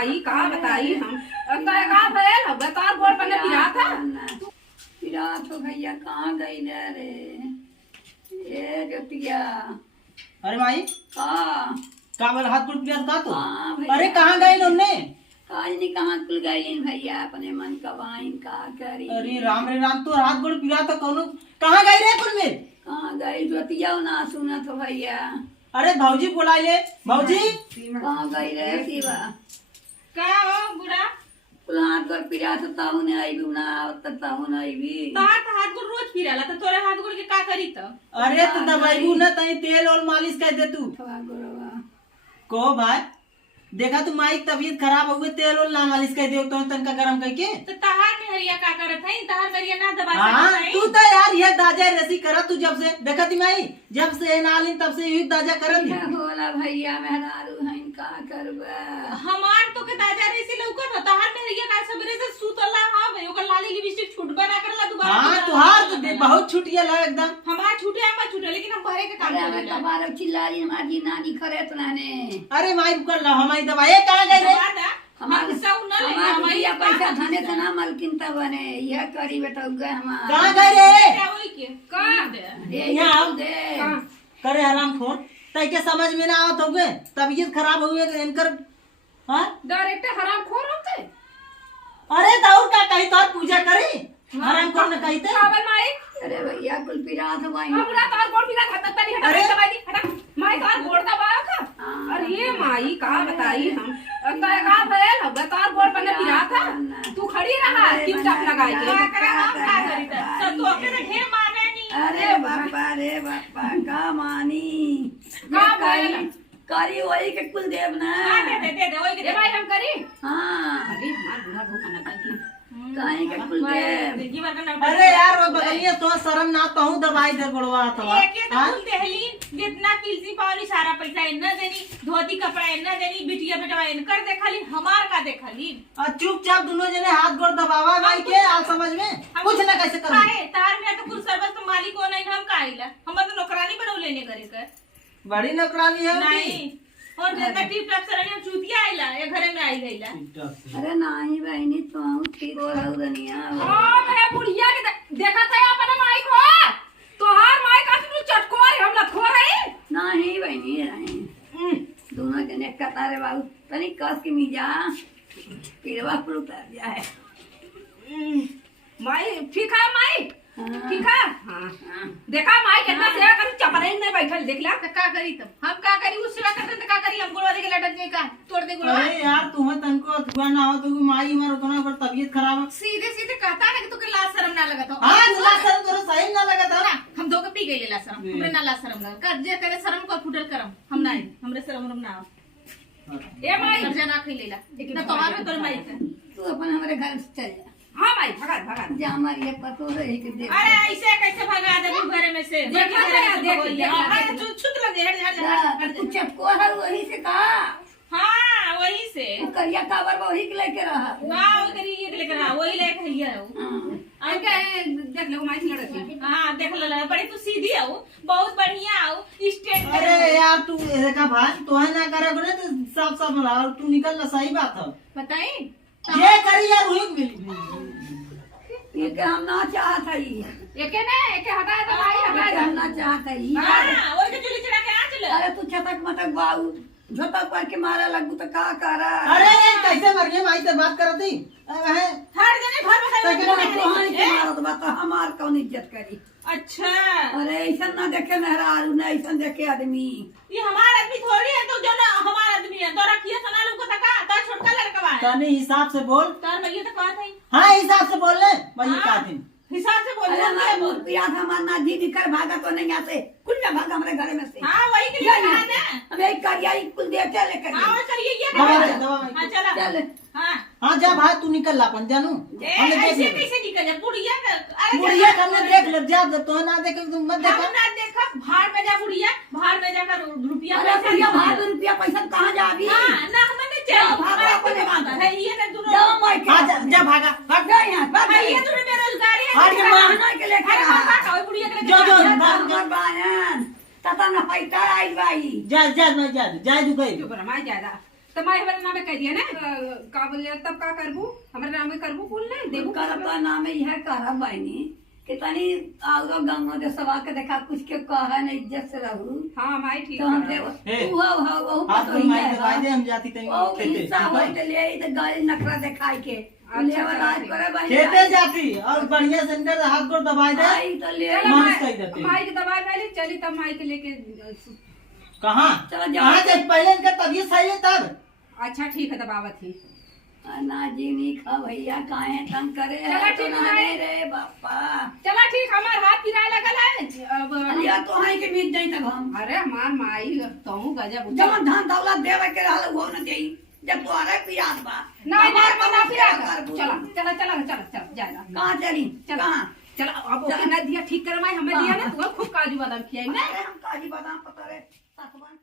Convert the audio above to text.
माई कहा बताई हम का भयल बता गोड़ पने पिरा था पिरा तो भैया कहाँ गई रे ये जटिया। अरे माई हाँ का बोल हाथ टूट गया का तो हाँ भैया। अरे कहाँ गए उनने? आज नहीं कहाँ खुल गई भैया अपने मन का वाइन का करी। अरे राम रे राम तो हाथ गोड़ पिरा तो कौनो कहाँ गई रे कुल में? कहाँ गई जटिया ना सुना तो भैया। अरे भौजी बुलाइए भौजी। कहाँ गई रे शिवा का हो बुढ़ा हाथ कर पिरा तो ताऊ ने आई भी ना ताऊ ने आई भी तोहार हाथ गोड़ रोज पिराला तो तोरे हाथ गोड़ के का करी तो अरे तो दवाई ना तई तेल और मालिश कर दे तू को भाई देखा तू माई तबीयत खराब हो गई तेल और ना मालिश कर दे तो तनका गरम करके तो तहार में हरिया का करत है तहार हरिया ना दबा हाँ सकत है तू तो यार ये दाजा रसी करा तू जब से देखा थी माई जब से नाली तब से यही दाजा करत क्या होला भैया मेहरारू हैं का करबा। हमार तो के दादा रे से लौकत हो तहार में हरिया का सबरे से सुतला हां भाई ओकर लाली लिपस्टिक छूटबा ना करला दोबारा। हाँ तुहार तो बहुत छुटिया लगा एकदम। हमार छूटे है मत छूटे लेकिन हम भरे के काम अरे करेला हमारे तबार चिल्लाई हमारी नानी खरे तो नाने। अरे माई कर ला हमारी दवाई कहाँ गई रे? हम सब ना ले हमारी पैसा थाने से ना मलकिन तब बने यह करी बेटा गए हमार कहाँ गई रे? क्या होई के का ये यहाँ आओ। दे करे आराम खोन तय के समझ में ना आवत होगे तबीयत खराब हुई है इनकर। हाँ डायरेक्ट हराम खोर होते अरे दाऊद का कही तो पूजा करी आराम खोन कही थे। काबल माई अरे भैया कुल पिरा तो भाई हम बुढ़ा तार गोड़ पिला खाता तनी हटा अरे। दवाई दी हटा माई तार गोड़ का बाया का अरे ये माई कहा बताई हम का भयल तार गोड़ पने पिरा था तू खड़ी रहा टिप-टाप लगाई के का करे हम का करी त सब तो अपने ढेर माने नहीं अरे बापा का मानी का भयल करी वही के कुल देव ना दे ओए के भाई हम करी हाँ अरे हमार बुढ़ा बहुत खाना खाती कहीं के कुल देव जीवन का अरे यार वो बगलिए तो शर्म ना तो हूँ दवाई दे बड़वा तो एक तो फूल देहली जितना किलसी पावली सारा पैसा इन्ना देनी धोती कपड़ा इन्ना देनी बिटिया बेटवा इनकर देखली हमार का देखली चुपचाप दोनों जने हाथ गोड़ दबावा भाई के आ समझ में कुछ ना कैसे करूं। काहे तार में तो कुल सर्वस तो मालिक हो नहीं हम काहेला हम तो नौकरानी बनौ लेने करे कर बड़ी नौकरानी है नहीं और जेता टिप टॉप सरनिया चूतिया आइला ये घरे में आई गईला अरे नहीं बहनी तो ठीक हो रहा दुनिया ओ मैं बुढ़िया के देखा था अपन माई को तोहार माई का तू चटकोर हम लखोर है नहीं बहनी रहे दोनों जने कतारे बाबू तनी कस के मिजा पिरवा पर उतर जाए माई ठीक है माई ठीक है हां देखा माई कितना सेवा करी चपराई में बैठल देखला तो का करी तुम हम का करी उस सेवा करते तो का करी हम गोड़वा दे के लटक के का तोड़ दे गोड़वा। अरे यार तुम्हें तनको दुआ ना हो तो माई मर कोना पर तबीयत खराब है सीधे सीधे कहता ना कि तुके लाज शर्म ना लगत हो हां ला शर्म तोरा सही ना लगा था ना हम दो के पी गई ला शर्म हमरे ना लाज शर्म लग कर जे करे शर्म को फुटल करम हम ना हमरे शर्म ना ए माई कर जना खई लेला इतना तोहार में तोर माई का तू अपन हमारे घर से चल जा। हां भाई भगा जा हमारी ये पतो रही के दे अरे ऐसे कैसे भगा दे घर में से देख छुत लगे हट तू चटको है वही से का हां वही से तू करिया काबर वही के लेके रहा वाह करी ये लेकर आ वही लेके भैया आ के देख लो माई लड़की हां देख ले बड़ी तू सीधी आओ बहुत बढ़िया आओ स्टेट अरे यार तू देखा भाई तो है ना करे बोले तो साफ साफ बोला और तू निकल ना सही बात है बताई ये करी यार वही मिली ये के हम ना चाहत हई एके ने एके हटाए तो भाई हम हटाए ना चाहत हई हां वो के चुली चढ़ा के आ चले अरे तू छटक मटक बाऊ झोटा पर के मारा लगू तो का करा अरे कैसे मरिए माई से बात करती है हट जने घर में तोहानी के मारत बा तो हमार कौन इज्जत करी। अच्छा अरे ऐसा ना देखे मेहरारू ना ऐसा देखे आदमी ये हमारा आदमी थोड़ी है तो जो ना हमारा आदमी है तो रखिए सना लोग को तका तो छोटका लड़का है तने हिसाब से बोल तार भैया तो कहा था हाँ हिसाब से बोल ले वही का दिन हिसाब से बोल अरे हमारे रहे मुंह पिया था हमारा जी निकल भागा तो नहीं यहाँ से कुल ना भागा हमारे घर में से हां वही के लिए कहा ना हमें करिया कुल दे चले कर हां करिए ये दवा हां चला चल हां हाँ जा भाई तू निकल ला अपन जानू हमने देख ऐसे ले कैसे निकल जा बुढ़िया अरे बुढ़िया करने देख ले जा तो ना देखे तुम मत हम देखा ना देखा भाड़ में जा बुढ़िया भाड़ में जाकर रुपया अरे भैया भाग रुपया पैसा कहाँ जाबी हां ना हमने चाहिए भागा अपने भागा है ये ना दोनों जाओ मैं हाँ जा भागा भाग जा यहाँ भाग है ये दोनों बेरोजगारी है हट जा खाना के लेके अरे रहा बाबा का बुढ़िया के जो जो हमर बायन तता न पैसा आई बाई जा जा मैं जा जा तू गई चुप रह माई ज्यादा तो मैं हमारे नाम में कह दिया ना का बोले तब का करबू हमारे नाम में करबू बोल नहीं देबू करबा नाम यह करा बाइनी कि तनी आउरो गंगो दे सवा के देखा कुछ के कहा न इज्जत से रहू हाँ माई ठीक तो हमसे हे, वो हाथ तो पर माई दबाई दे हम जाती तनी ओ खेते हिस्सा ठीक है? होट ले इधर गाड़ी नखरा दिखाई के अच्छा, ले वाला आज करे बाइनी खेते जाती और बढ़िया सेंटर हाथ गोड़ दबाई दे आई तो ले चलो मालिश कर देते। माई की दवाई पहले चली तब माई के लेके कहाँ चलो कहाँ जाओ से पहले इनका तबीयत सही है तब अच्छा ठीक है दबावत ही ना जी नहीं खा भैया काहे तंग करे चलो है तो ठीक ना है। रे बापा चला ठीक हमार हाथ पिराए लगल है अब अलिया तो है के मीट नहीं तब हम अरे हमार माई कहूँ गजब जब धन दौलत देवे के रहल वो न देई जब तोरे पियास बा नहीं नहीं मना फिरा करबू। चला चला चला चला चला जाएगा कहाँ चली चला कहाँ चला अब ओके ना दिया ठीक कर माई हमें दिया ना तू खूब काजू बादाम खियाई ना अरे हम काजी बादाम पता रे सासुबान